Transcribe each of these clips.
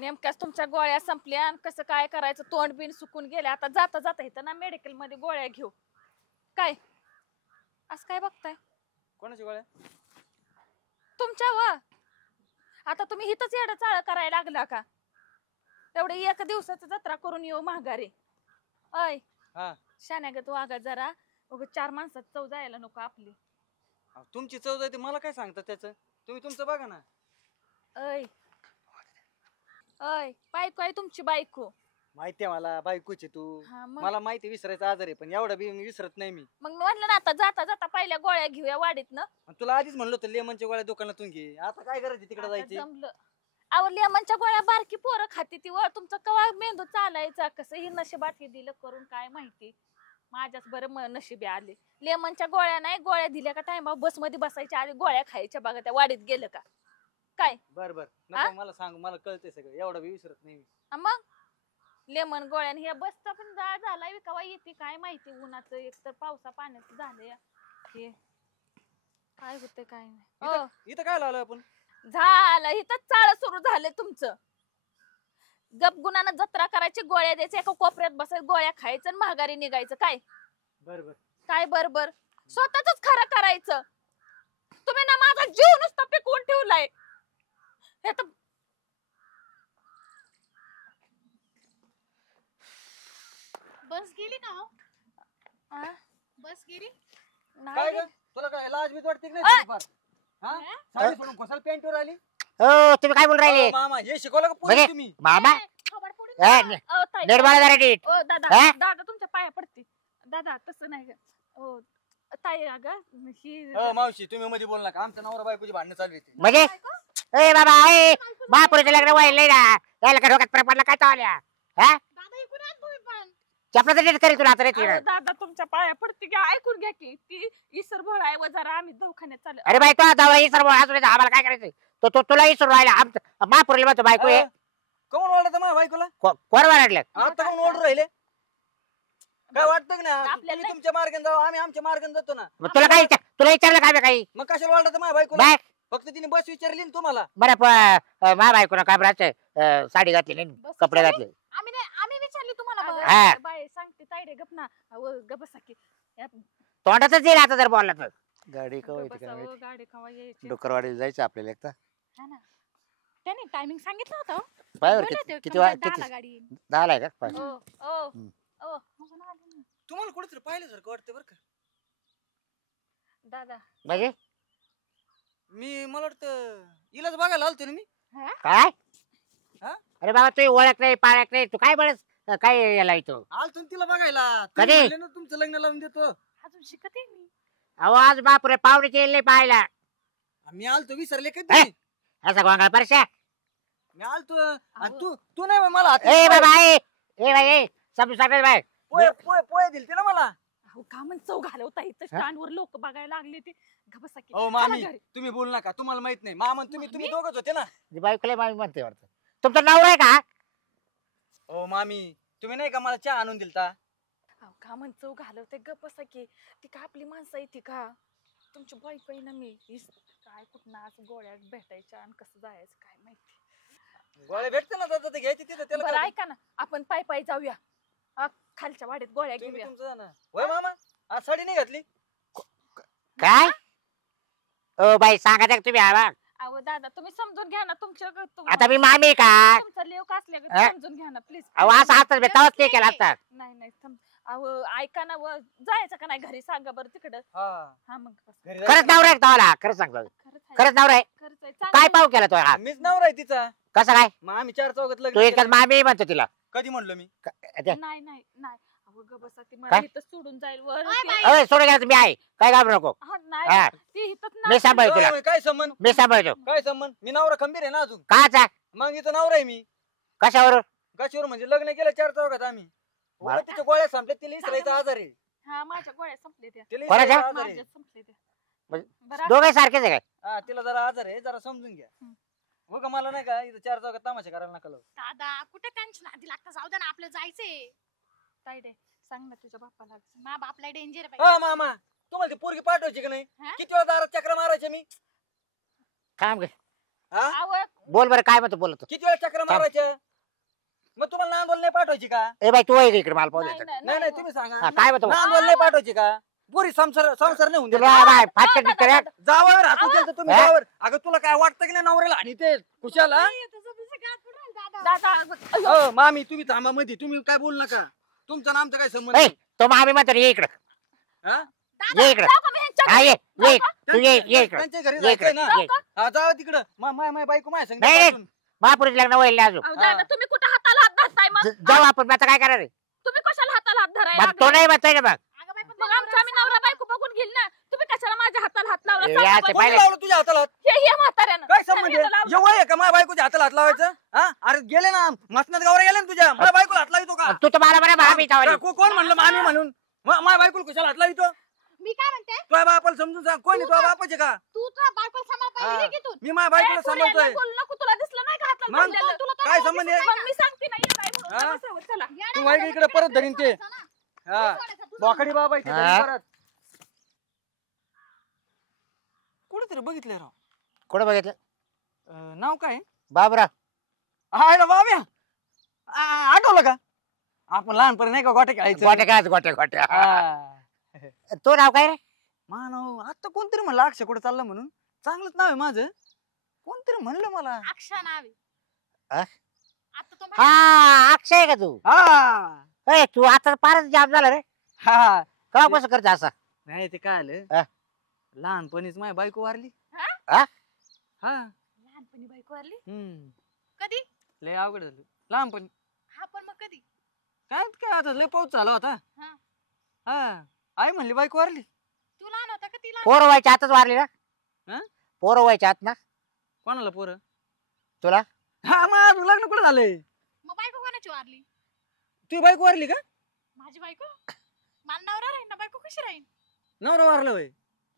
नेमक्याच तुमच्या गोळ्या संपल्या आणि कसं काय करायचं तोंड बिन सुकून गेले. आता जाता जाता इथं ना मेडिकल मध्ये गोळ्या घेऊ. काय असं काय बघताय? कोणाची गोळ्या? तुमच्या व आता तुम्ही हिथंच येडं चाळ करायला लागला का? तेवढे एक दिवसाची जत्रा करून येऊ महागारी. अय हा शान्यागत वागा जरा. उगाच 4 माणसात चव जायला नको आपली. तुमची चव जाते मला काय सांगता त्याचं? तुम्ही तुमचं बघा ना. अय अय बायको आहे तुमची बायको. माहितीये मला बायकोची तू. हा मग मला माहिती विसरायचा आजार आहे पण एवढा बी विसरत नाही मी. मग म्हणलं ना आता जाता जाता पहिल्या गोळ्या घेऊया वाडीत ना. तुला आधीच म्हणलं होतं लेमनच्या गोळ्या दुकानातून घे. आता काय करायचं तिकडे जायचे? जमलं. अहो लेमनच्या गोळ्या बारकी पोरं खाती ती वर तुमचा कवा मेंदू चालायचा कसं ही नशिबात हे दिलं करून काय माहिती. माझ्याच बरं नशिबी आले. लेमनच्या गोळ्या नाही गोळ्या दिल्या का टाइम बस मध्ये बसायच्या आधी गोळ्या खायच्या बघा त्या वाडीत गेलं का काय. बर बर नको मला सांग मला कळते सगळं एवढं बी विसरत नाही मी. मग लेमन गोळ्या हे बसचा पण जाळ झालाय कवा येते काय माहिती उन्हाचं एक तर पावसा पाण्याचं झालंय हे काय होतंय काय नाही. इथं काय लावलं आपण? झालं इथं चाळ सुरू झाले तुमचं. गप गुणानं जत्रा करायची गोळ्या द्यायच्या एका कोपऱ्यात बसायचं गोळ्या खायचं आणि महागारी निघायचं काय. बर काय बर स्वतःच खरं करायचं. तुम्ही ना माझा जीव नुसता पिकवून ठेवलाय. हे तर बस गेली ना हो? बस गेली काय ग तुला काय लाज बीज वाटते की नाही थोडीफार? हा साडी सोडून कशाला पॅन्टवर आली? हो तुम्ही काय बोल राहिले? मामा हे शिकवलं का म्हणजे पोरी तुम्ही? मामा खबर पडून निर्मला जरा नीट. दादा दादा तुमच्या पाया पडते. दादा तसं नाही हो ताई अगं ही मावशी तुम्ही मध्ये बोल नका आमच्या नवरा बायकोची भांडणं चालू होती. म्हणजे ए बाबा ए महापुरुषाचं लग्न व्हायला ना त्याला का डोक्यात प्रपडला काय चावल्या हा दादा इकडे आण तुम्ही पण. चपला तर करी तुला आता रे तिला. अहो, दादा तुमच्या पाया पडते की ऐकून घ्या की ती इसर भोळा आहे व जरा आम्ही दवाखान्यात चाललो. अरे बाई तो दवा सर्व असू दे आम्हाला काय करायचं तो तो तुला इसरू राहिला महापुरीला म्हणतो बायको आहे कोण ओरडतं माझ्या बायकोला? कोण वाढलं आता कोण ओरडू राहिले? काय वाटतं की ना आपल्याला तुम्ही तुमच्या मार्गाने जाऊ आम्ही आमच्या मार्गाने जातो ना. तुला काय तुला विचारलं काय बे काही मग कशाला ओरडतं माझ्या बायकोला? बाय फक्त तिने बस विचारली ना तुम्हाला. बरं मा बायकोनं काय बरं साडी घातली नाही कपडे घातले. आम्ही नाही आम्ही विचारली तुम्हाला अगं, बघा. हा. बाई सांगते ताईडे गप ना गप बसा की तोंडातच येईल आता जर बोलला तर. गाडी कवा गप येते बसा, काय हो, गाडी कवा यायची. डोकरवाडी जायचं आपल्याला एकदा. हा ना त्याने टायमिंग सांगितलं होतं. पाहिलं बोलले किती होते, किती तुमच्या किती 10 ला गाडी येईल. 10 आहे का? पाय. ओ ओ ओ मग आली नाही. तुम्हाला कुठेतरी पाहिल्यासारखं वाटतं बरं का. दादा म्हणजे मला वाटतं हिलाच बघायला आलतो ना मी. काय हा? अरे बाबा तू ओळख नाही पाळख नाही तू काय बळच काय याला येतो आलतो ना तिला बघायला. कधी? तुम्ही म्हणले ना तुमचं लग्न लावून देतो. अजून शिकत आहे मी. अहो आज बापरे पाहुणे केले पाहायला मी आलतो विसरले का तुम्ही? असा गोंगाळ परशा मी आलतो आणि तू नाही मला हात- ए बाबा ए बाई ए समजू सांगत बाय पोहे पोहे पोहे दिल तिला मला. अहो का म्हण चव घालवता इथं स्टँडवर लोक बघायला लागले ते गप बसा की हो चला मामी घरी. तुम्ही बोल नका तुम्हाला माहित नाही मामा तुम्ही दोघच होते ना. बायकोला मामी म्हणते वाटतं तुमचं नाव आहे का हो मामी तुम्ही नाही का मला चहा आणून दिलता. अहो का म्हण चव घालवते गप बसा की ती का आपली माणसं आहे ती का तुमची बायको आहे ना मी काय कुठं आज गोळ्या भेटायच्या आणि कसं जायचं काय माहिती. गोळ्या भेटते ना दादा ते घ्यायचे तिथं त्याला बरं काय? ऐका ना आपण पायी पायी जाऊया खालच्या वाडीत गोळ्या तुम्ही घेऊया. तुमचं जा ना. होय मामा आज साडी नाही घातली. काय ओ बाई सांगा का तुम्ही आवा अहो दादा तुम्ही समजून घ्या ना आता मी मामी आहे का तुमचा लेव असल्या हा? समजून घ्या ना प्लीज. अहो असं हातात बेतावच ते केला असता नाही नाही अहो ऐका ना जायचं का नाही घरी सांगा बरं तिकडं. हा हा मग बस. घरी खरंच जायचं. नाव आहे तवाला खरंच सांगतो खरंच आहे. खरंच नाव आहे खरंच आहे. काय चांगलं पाव केला तो हा मीच नवरा आहे तिचा. कसं काय मग आम्ही 4 चौघात तू लग्न एकच केलं. मामी म्हणतो तिला कधी म्हणलो मी? ते- नाही नाही नाही अहो ग बसा ती मला काय? इथं सोडून जाईल वर ओय ती- बाई. अरे सोडून गेला मी आहे काय घाबरू नको हा, नाही हा ती इथंच मी नाही. सांभाळतो तुला होय, काय संबंध? मी सांभाळतो काय संबंध? मी नवरा खंबीर आहे ना अजून. काचा मग इथं नवरा आहे मी. कशावर कशावर म्हणजे लग्न केलं 4 चौघात आम्ही. मला- उलट तिच्या गोळ्या संपल्या तिला इसरायचा आजार आहे. हा माझ्या गोळ्या संपल्या त्या तिला कोणाच्या? इसरायचा आजार आहे. माझ्या संपल्या त्या म्हणजे बरं दोघे सारखेच आहे काय हा तिला जरा आजार आहे जरा समजून घ्या. हम्म. हो का मला नाही का इथं 4 चौघात तमाशा करायला नका लावू. दादा कुठे टेन्शन आधी लागतं जाऊ दे ना आपलं जायचंय. ताईडे सांग ना तुझ्या बाप्पाला. मा बापला डेंजर हा मामा तुम्हाला ती पोरगी पाठवायची का नाही? हा? किती वेळा दारात चक्र मारायचे मी? काम हा अहो, बोल बरं काय म्हणतो बोलतो. किती वेळ चक्र मारायच्या मग तुम्हाला नांदोल नाही पाठवायची का ए बाई तू आहे का इकडे मला पाहू नाही, द्यायचं. नाही, नाही नाही नाही, तुम्ही हा, सांगा काय म्हणतो नांदोल नाही पाठवायची का पुरी संसार नाही होऊन तुला द्यायचा. बाय फाटक दादा, करे. दादा, जावावर हात उचलतो तुम्ही हा? जावावर अगं तुला काय वाटतं की नाही नवऱ्याला आणि ते कुशाला दादा, अयो, हो मामी तुम्ही थांबा मध्ये तुम्ही काय बोलू नका तुमचा ना आमचा काय संबंध ए नाही. तो मामी म्हणतो ये इकडं हा? ये इकडं. जाऊ का मी ह्यांच्या हा घरी? ये तू ये इकडं. त्यांच्या घरी ये जायचंय इकडं, ना ये. हा जावा तिकडं माय बायको माझ्या संग नाही, नाही. पाठवून. महापुरुष लग्न होईल ना अजून. अहो, दादा, तुम्ही कुठं हाताला हात धरताय मग जाऊ आपण आता काय करणार आहे? तुम्ही कशाला हाताला हात धरायला मग तो लागलाय? नाही म्हणतोय ना मग. मग आमचा आम्ही नवरा बायको बघून घेईल ना तुम्ही कशाला माझ्या हाताला हात लावला हे सांगा याचे बरं. कोणी पाहिलं. लावलं तुझ्या हाताला हात? हे म्हाताऱ्यानं काय संबंध त्यानं लावलं. एवढं आहे का माझ्या बायकोच्या हाताला हात लावायचं हा अरे गेले ना मसनात गावरा गेले ना तुझ्या माझ्या बायकोला हात लावितो का तू तर मला बरं मामी चावली. कोण म्हणलं मामी म्हणून माझ्या बायकोला कुशाला हात लावितो मी काय म्हणते तुझ्या बापाला समजून सांग कोणी तुझ्या बापाचे का तू तुझ्या बायकोला सांभाळ हा. पाहिजे की तू मी माझ्या बायकोला सांभाळतोय बोलू नको तुला दिसलं नाही का हातला मग धरलेलं? तुला काय काय संबंध आहे मग मी सांगते ना ये काय म्हणून हा? बसावं, चला तू वाईट इकडे परत धरीन ते हा बोकडी बाबा इथे हा. धरीन परत कुठेतरी बघितलंय राव कुठं बघितलं नाव काय बाबरा. हा ना बाब्या आठवलं का आपण लहानपणी नाही का गोटे खेळायचं गोट्या काय गोट्या गोट्या. हा. तो नाव काय रे? मानव आता कोणतरी म्हणलं अक्षय कुठे चाललं म्हणून चांगलंच नाव आहे माझं कोणतरी म्हणलं मला अक्षा नाव आहे. आ? आता तो हा अक्षय आहे का तू? हा ए तू आता फारच जाम झाला रे. हा का कसं करत असा? नाही ते काय आलं हा. लहानपणीच माझी बायको वारली हा? हा? हा लहानपणी बायको वारली हम्म कधी लय अवघड झालं लहानपणी हा पण मग कधी काय आता लय पाऊस झाला होता हा. हा आई म्हणली बायको वारली तू लहान होता का ती लहान पोरं व्हायच्या आतच वारली ना? हा? पोरं व्हायच्या आत ना कोणाला पोरं तुला? हा मग अजून लग्न कुठं झालंय मग बायको कोणाची वारली तुझी बायको वारली का माझी बायको मला नवरा राहील ना बायको कशी राहील नवरा वारलं होय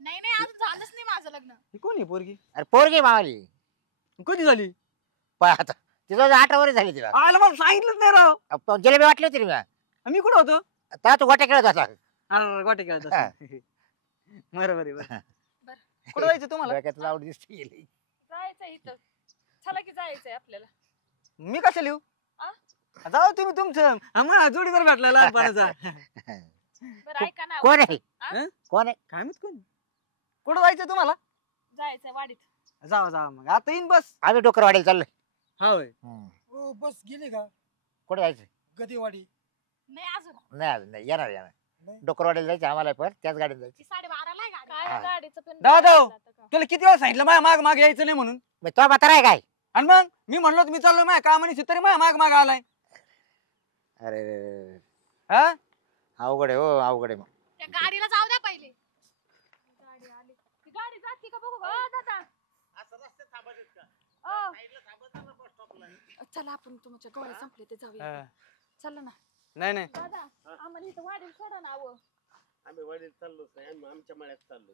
नाही नाही अजून झालंच नाही माझं लग्न ही कोणी पोरगी अरे पोरगी मावली. कधी झाली पण आता तिचं 8 वर्ष झाली तिला. आयला मला सांगितलंच नाही राव जिलेबी वाटली होती ना मी कुठं होतो तेव्हा तू गोट्या खेळत होता. अरे गोटे खेळत हा. असेल. बरोबर आहे बरं बरं. कुठं जायचं तुम्हाला डोक्यात आवड दिसते गेली. जायचंय इथं चला की जायचंय आपल्याला मी कसं लिहू जाऊ तुम्ही तुमचं आम्हाला जोडीदार भेटला लहानपणाचा बरं ऐका ना कोण आहे? हं? कोण आहे? काय माहित कोण कुठं जायचं तुम्हाला जायचंय वाडीत जावा मग आता येईन बस आम्ही डोकरवाडीला चाललोय. हा होय हो बस गेली का कुठे जायचं? गदेवाडी नाही अजून नाही अजून नाही येणार नाही. डोकरवाडीला जायचं आम्हाला पण त्याच गाडीत जायचं. ती 12:30 आहे गाडी काय हा. गाडीचं पण दादा हो. आता का? तुला किती वेळा सांगितलं माझ्या माग यायचं नाही म्हणून मग तो म्हातारा आहे काय? आणि मग मी म्हणलो मी चाललो माझ्या कामाने तरी माझ्या माग आलाय अरे रे रे. हा अवघड आहे हो अवघड आहे. मग त्या गाडीला जाऊ द्या पहिले गाडी आली ती गाडी जाते का बघू का? दादा चला आपण तुमच्या गोळ्या संपले ते जाऊया हा. चला ना नाही नाही दादा आम्हाला इथं वाडीत सोडा ना आवं. आम्ही वाडीत चाललोच नाही आम्ही आमच्या मळ्यात चाललो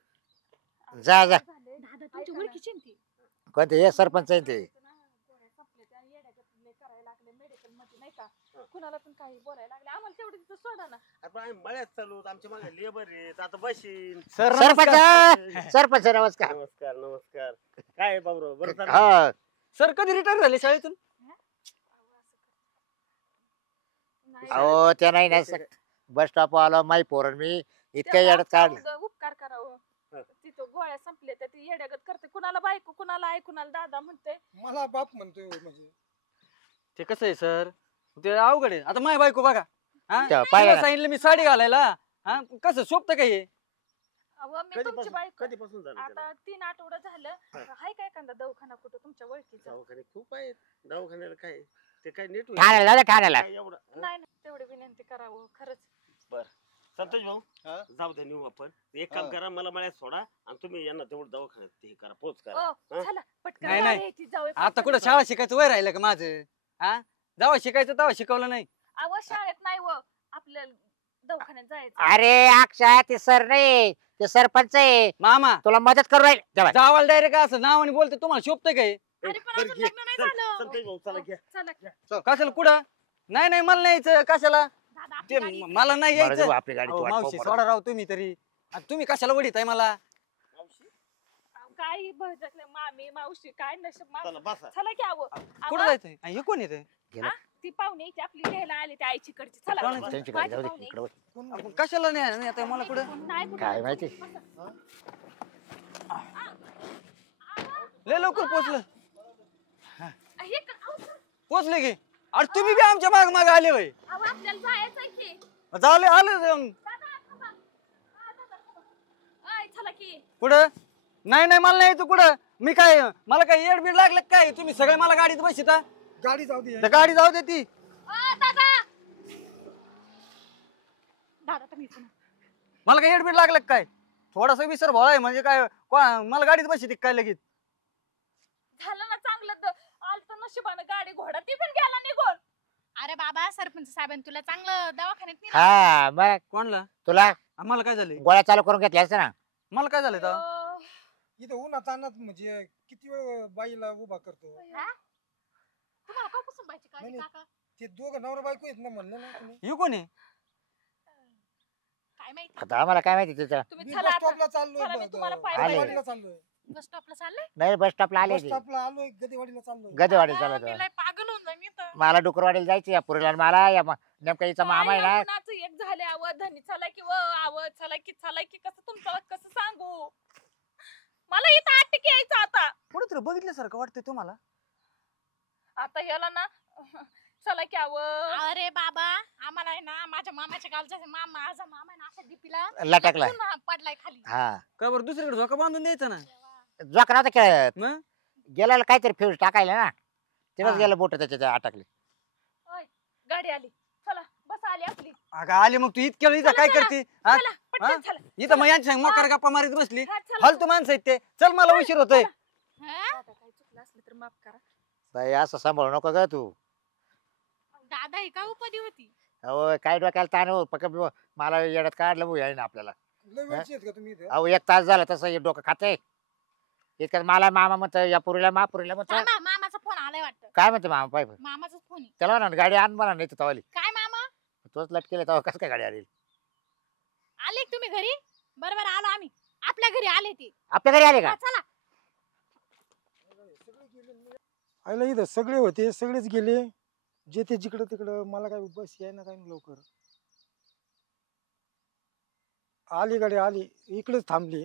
जा जा. झाले. दादा तुमची ऐका ना. ओळखीची आहे ना ती कोणते हे सरपंच आहे ते? गोळ्या संपले त्या येड्यागत करायला लागले मेडिकल मध्ये नाही का कुणाला पण काही बोलायला लागले आम्हाला तेवढं तिथं सोडा ना आपण आम्ही मळ्यात चाललो आमच्या मागे लेबर आहेत आता बशीन सरपंच सरपंच नमस्कार. नमस्कार नमस्कार काय आहे बाबरो बरं चाललं? हा सर कधी रिटायर झाले शाळेतून नाही. अहो त्या नाही ना बस स्टॉप आलो माई पोरण मी इतक्या त्या येड्यात काढलं. माणसावर उपकार करावं हा. तिथं गोळ्या संपले तर ती येड्यागत करते कुणाला बायको कुणाला आई कुणाला दादा म्हणते मला बाप म्हणतोय म्हणजे ते कसं आहे सर ते अवघड आहे आता माझी बायको बघा हा त्या तिला पाहिलं ना? सांगितलं मी साडी घालायला हा कसं सोपत काय हे? अहो मी तुमची बायको कधीपासून झालं त्याला? आता 3 आठवडं झालं हाय काय एखादा दवाखाना कुठं तुमच्या ओळखीचा दवाखाने खूप आहेत दवाखान्याला काय ते काय नीट ठाण्याला जाऊ दे, ठाण्याला. काय एवढं हं? नाही नाही तेवढी विनंती करावं खरंच संतोष भाऊ हा? जाऊ द्या नेऊ आपण एक काम हा. करा मला मळ्यात सोडा आणि तुम्ही यांना तेवढं दवाखान्यात हे करा पोच करा ओ हा? चला पटकन नाही, नाही. गाडी आहे ती जाऊया आता पटकन. कुठं शाळा शिकायचं वय राहिलं का माझं हा जेव्हा शिकायचं तेव्हा शिकवलं नाही अहो शाळेत नाही व आपल्या दवाखान्यात जायचं अरे अक्षय ते सर नाही ते सरपंच आहे मामा तुला मदत करू राहील. जा बाय. जावाला डायरेक्ट असं नावाने बोलते तुम्हाला शोभतंय काय अरे पण बरं, अजून घे. लग्न नाही चल, झालं संतोष भाऊ चला घ्या चला की. कशाला कुठं नाही नाही मला नाही यायचं कशाला दादा आपली ते गाडी मला नाही बरं जाऊ, यायचं आपली गाडी अहो, तू वाट मावशी पाहू सोडा राव तुम्ही तरी आणि तुम्ही कशाला वडीत आहे मला मावशी काही भजकले मामी मावशी काय नशीब चला बसा. चला की आवं कुठं जायचंय आणि हे कोण येते ती पाहुणे इथे आपली घ्यायला आली त्या आईचीकडची चला कोण आहे? बसा. त्यांची माझी गाडी जाऊ पाहुणे दे इकडं बस. आपण कशाला नाही आता मला कुठं नाही कुठं काय माहिती लय लवकर पोहोचलं हे का- अहो, सर, पोहोचले की अरे तुम्ही बी आमच्या माग माग आले होय अहो, आपल्याला जायचंय की झाले आलं जाऊन दादा, थांबा. दादा, थांबा. अय, चला की कुठं नाही नाही मला नाही यायचं कुठं मी काय मला काय येड बीड लागलं का काय तुम्ही सगळे मला गाडीत बसता गाडी जाऊ दे तर गाडी जाऊ दे ती दादा दादा तुम्ही इथून. मला काय येड बीड लागलं का काय थोडासा विसर भोळा आहे म्हणजे काय मला गाडीत बसते काय लगेच झालं ना चांगलं आलत नशिबानं गाडी घोडा ती पण गेला निघून अरे बाबा सरपंच साहेबांनी तुला चांगलं दवाखान्यात नेलं. हा मग कोणला तुला आम्हाला काय झाले गोळ्या चालू करून घेतल्या असत्या ना मला काय झालं तेव्हा? अं, इथं उन्हात आणत म्हणजे किती वेळ बाईला उभा करतो हा? तुम्हाला कपासून बायची काळजी नाही, काका ते दोघं नवरा बायको आहेत ना म्हणलं ना तुम्ही ही कोण आहे काय माहिती आता आम्हाला काय माहिती तिचं तुम्ही मी चला बस आता. स्टॉपला चाललोय चला, मी तुम्हाला पाय आले. गदेवाडीला चाललोय बस स्टॉपला चाललंय नाही बस स्टॉपला आले बस ते स्टॉपला आलोय गदेवाडीला चाललोय गदेवाडी मी चालत लय पागल होऊन जाईन इथं. मला डुकरवाडीला जायचं या पुरीला आणि मला या नेमका हिचा मामा आहे ना काय उन्हाचं एक झाले आव धनी चला की चला की कसं तुमचं कसं सांगू मला इथं अटक यायचं आता कुठेतरी बघितल्यासारखं वाटतंय तुम्हाला आता याला ना चला की अरे बाबा आम्हाला आहे ना माझ्या मामाच्या गावचा माझा मामा आहे ना अशा डीपीला लटकलाय पडलाय खाली हा का बरं दुसरीकडे झोका बांधून द्यायचं ना जोक नव्हता खेळत मग गेला काहीतरी फ्यूज टाकायला ना तेव्हाच हा. गेलं बोट त्याच्या अटकले गाडी आली चला बस आली आपली अगं आली मग तू इतक्या वेळी इथं काय चला, करते हा? चला पटकन चला इथं मग यांच्या संग मोकार गप्पा मारीत बसली हा, चला. फालतू माणसं आहेत ते चल मला उशीर होतोय हा? दादा, काही चुकलं असलं तर माफ करा बाई, असं सांभाळू नको ग तू दादा ही काय उपाधी होती अहो काय डोक्याला ताण हो पक्क मला येड्यात काढलं भाऊ आहे ना आपल्याला लय वेळची आहेत का तुम्ही इथं अहो 1 तास झाला तसं हे डोकं खाते इतक्यात मला मामा म्हणतो या पुरीला महापुरीला म्हणतो मामाचा फोन आलाय वाटतं काय म्हणतो मामा पाय मामाचाच फोन आहे त्याला म्हणा गाडी आण म्हणा नाही तर तवाली काय मामा तोच लटकेला तेव्हा कसं काय गाडी आली आले का तुम्ही घरी बरोबर आलो आम्ही आपल्या घरी आले ते आपल्या घरी आले का हा, चला आईला इथं सगळे होते सगळेच गेले जे ते जिकडं तिकडं मला काय बस याय ना काय लवकर आली गाडी आली इकडेच थांबली